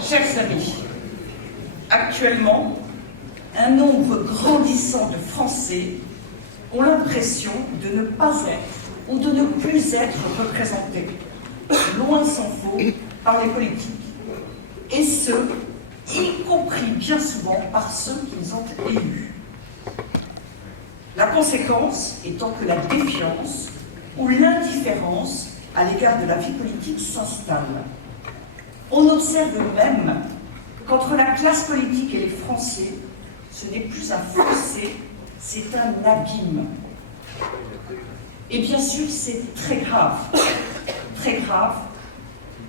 Chers amis, actuellement, un nombre grandissant de Français ont l'impression de ne pas être ou de ne plus être représentés, loin s'en faut, par les politiques, et ce, y compris bien souvent par ceux qu'ils ont élus. La conséquence étant que la défiance ou l'indifférence à l'égard de la vie politique s'installe. On observe même qu'entre la classe politique et les Français, ce n'est plus un fossé, c'est un abîme. Et bien sûr, c'est très grave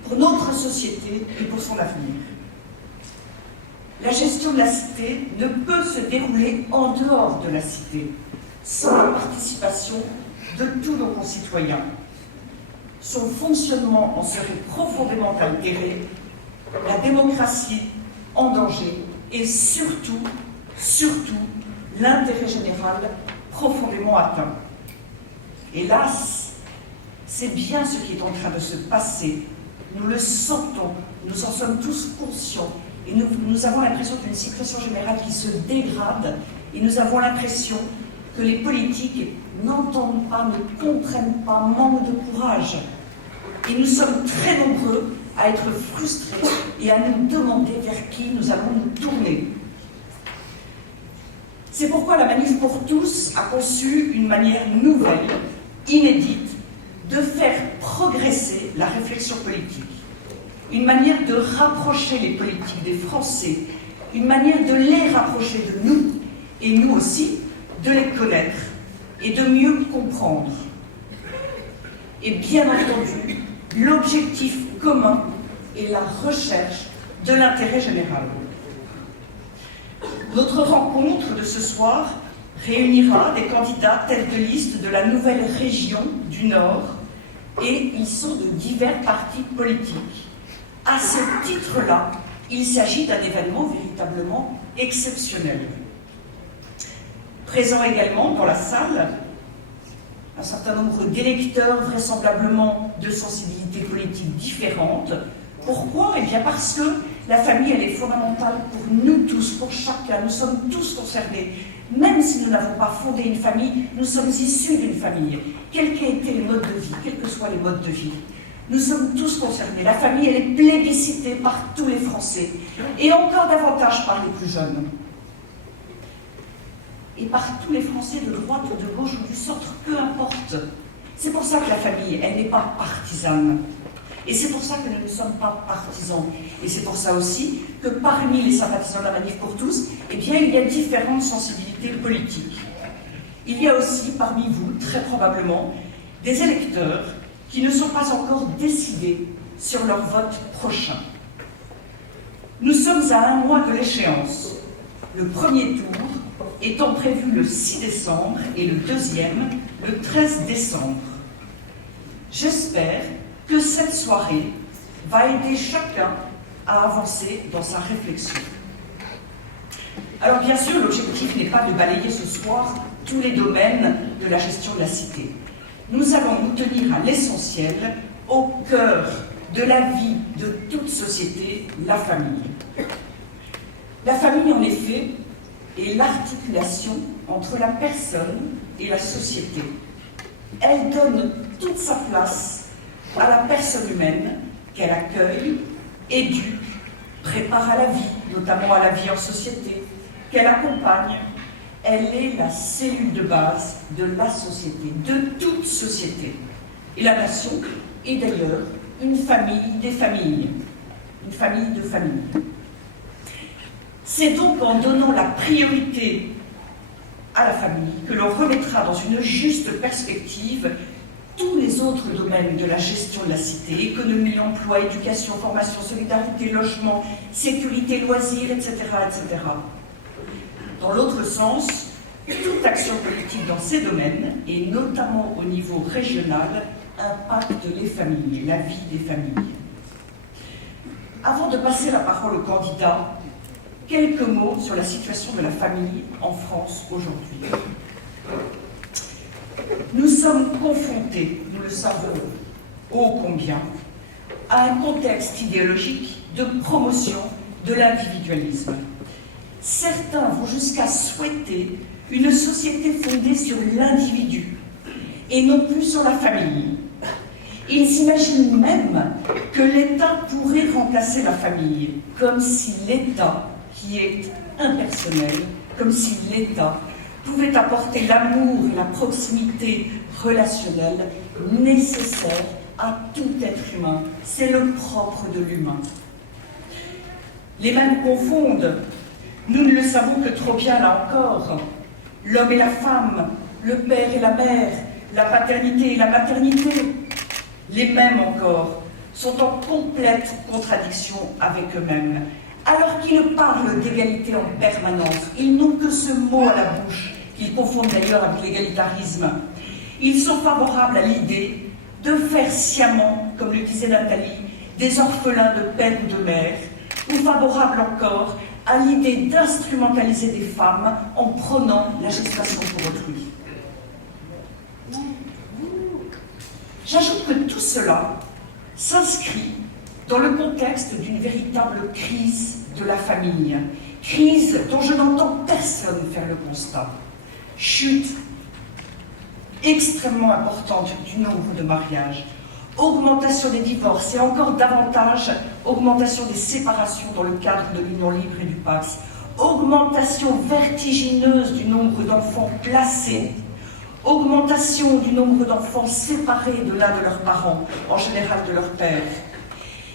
pour notre société et pour son avenir. La gestion de la cité ne peut se dérouler en dehors de la cité, sans la participation de tous nos concitoyens. Son fonctionnement en serait profondément altéré, la démocratie en danger et surtout, l'intérêt général profondément atteint. Hélas, c'est bien ce qui est en train de se passer. Nous le sentons, nous en sommes tous conscients et nous avons l'impression d'une situation générale qui se dégrade et nous avons l'impression que les politiques n'entendent pas, ne comprennent pas, manquent de courage. Et nous sommes très nombreux à être frustrés et à nous demander vers qui nous allons nous tourner. C'est pourquoi la Manif pour tous a conçu une manière nouvelle, inédite, de faire progresser la réflexion politique. Une manière de rapprocher les politiques des Français, une manière de les rapprocher de nous, et nous aussi, de les connaître et de mieux comprendre. Et bien entendu, l'objectif commun est la recherche de l'intérêt général. Notre rencontre de ce soir réunira des candidats tête de liste de la nouvelle région du Nord et ils sont de divers partis politiques. À ce titre-là, il s'agit d'un événement véritablement exceptionnel. Présent également dans la salle, un certain nombre d'électeurs vraisemblablement de sensibilités politiques différentes. Pourquoi? Eh bien parce que la famille, elle est fondamentale pour nous tous, pour chacun. Nous sommes tous concernés. Même si nous n'avons pas fondé une famille, nous sommes issus d'une famille. Quel qu'ait été le mode de vie, quels que soient les modes de vie, nous sommes tous concernés. La famille, elle est plébiscitée par tous les Français. Et encore davantage par les plus jeunes. Et par tous les Français de droite ou de gauche ou du centre, peu importe. C'est pour ça que la famille, elle n'est pas partisane. Et c'est pour ça que nous ne sommes pas partisans. Et c'est pour ça aussi que parmi les sympathisants de la Manif pour tous, eh bien, il y a différentes sensibilités politiques. Il y a aussi parmi vous, très probablement, des électeurs qui ne sont pas encore décidés sur leur vote prochain. Nous sommes à un mois de l'échéance. Le premier tour étant prévu le 6 décembre et le deuxième le 13 décembre. J'espère que cette soirée va aider chacun à avancer dans sa réflexion. Alors bien sûr, l'objectif n'est pas de balayer ce soir tous les domaines de la gestion de la cité. Nous allons nous tenir à l'essentiel, au cœur de la vie de toute société, la famille. La famille, en effet, est l'articulation entre la personne et la société. Elle donne toute sa place à la personne humaine qu'elle accueille, éduque, prépare à la vie, notamment à la vie en société, qu'elle accompagne. Elle est la cellule de base de la société, de toute société. Et la nation est d'ailleurs une famille des familles, une famille de familles. C'est donc en donnant la priorité à la famille que l'on remettra dans une juste perspective tous les autres domaines de la gestion de la cité, économie, emploi, éducation, formation, solidarité, logement, sécurité, loisirs, etc., etc. Dans l'autre sens, toute action politique dans ces domaines, et notamment au niveau régional, impacte les familles, la vie des familles. Avant de passer la parole au candidat, quelques mots sur la situation de la famille en France aujourd'hui. Nous sommes confrontés, nous le savons ô combien, à un contexte idéologique de promotion de l'individualisme. Certains vont jusqu'à souhaiter une société fondée sur l'individu et non plus sur la famille. Ils s'imaginent même que l'État pourrait remplacer la famille, comme si l'État, qui est impersonnel, comme si l'État pouvait apporter l'amour et la proximité relationnelle nécessaires à tout être humain. C'est le propre de l'humain. Les mêmes confondent, nous ne le savons que trop bien là encore, l'homme et la femme, le père et la mère, la paternité et la maternité. Les mêmes encore sont en complète contradiction avec eux-mêmes. Alors qu'ils parlent d'égalité en permanence, ils n'ont que ce mot à la bouche, qu'ils confondent d'ailleurs avec l'égalitarisme. Ils sont favorables à l'idée de faire sciemment, comme le disait Nathalie, des orphelins de père ou de mère, ou favorables encore à l'idée d'instrumentaliser des femmes en prônant la gestation pour autrui. J'ajoute que tout cela s'inscrit dans le contexte d'une véritable crise de la famille, crise dont je n'entends personne faire le constat. Chute extrêmement importante du nombre de mariages, augmentation des divorces et encore davantage augmentation des séparations dans le cadre de l'Union libre et du Pax, augmentation vertigineuse du nombre d'enfants placés, augmentation du nombre d'enfants séparés de l'un de leurs parents, en général de leur père,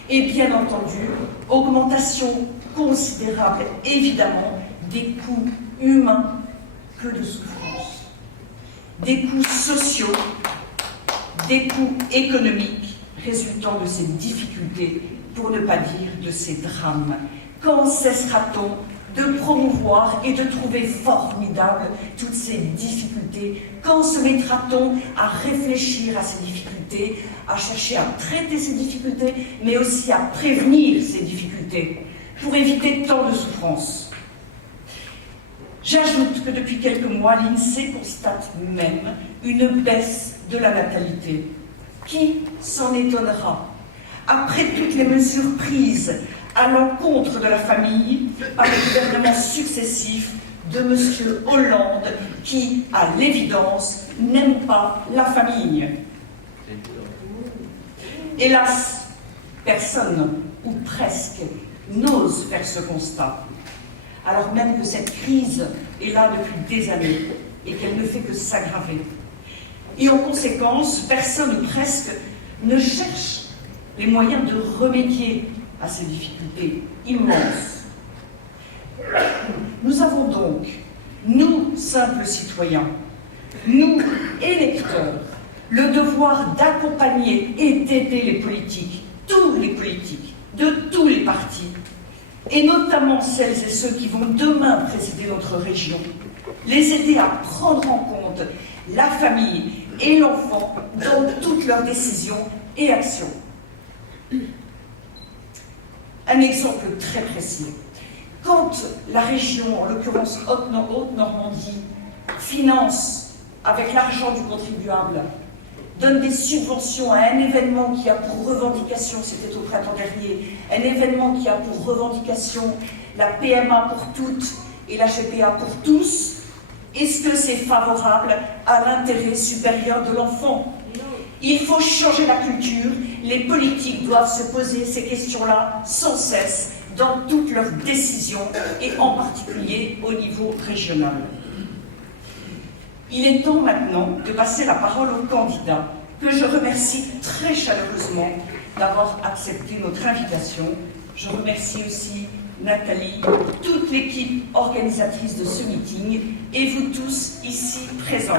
et bien entendu, augmentation considérable, évidemment, des coûts humains que de souffrance, des coûts sociaux, des coûts économiques résultant de ces difficultés, pour ne pas dire de ces drames. Quand cessera-t-on de promouvoir et de trouver formidables toutes ces difficultés? Quand se mettra-t-on à réfléchir à ces difficultés, à chercher à traiter ces difficultés, mais aussi à prévenir ces difficultés, pour éviter tant de souffrances? J'ajoute que depuis quelques mois, l'INSEE constate même une baisse de la natalité. Qui s'en étonnera? Après toutes les mesures prises à l'encontre de la famille par les gouvernements successifs de M. Hollande, qui, à l'évidence, n'aime pas la famille. Hélas, personne, ou presque, n'ose faire ce constat, alors même que cette crise est là depuis des années et qu'elle ne fait que s'aggraver. Et en conséquence, personne, ou presque, ne cherche les moyens de remédier à ces difficultés immenses. Nous avons donc, nous, simples citoyens, nous, électeurs, le devoir d'accompagner et d'aider les politiques, tous les politiques, de tous les partis, et notamment celles et ceux qui vont demain présider notre région, les aider à prendre en compte la famille et l'enfant dans toutes leurs décisions et actions. Un exemple très précis. Quand la région, en l'occurrence Haute-Normandie, finance avec l'argent du contribuable, donne des subventions à un événement qui a pour revendication, c'était au printemps dernier, un événement qui a pour revendication la PMA pour toutes et la GPA pour tous, est-ce que c'est favorable à l'intérêt supérieur de l'enfant? Il faut changer la culture, les politiques doivent se poser ces questions-là sans cesse dans toutes leurs décisions et en particulier au niveau régional. Il est temps maintenant de passer la parole aux candidats que je remercie très chaleureusement d'avoir accepté notre invitation. Je remercie aussi Nathalie, toute l'équipe organisatrice de ce meeting et vous tous ici présents.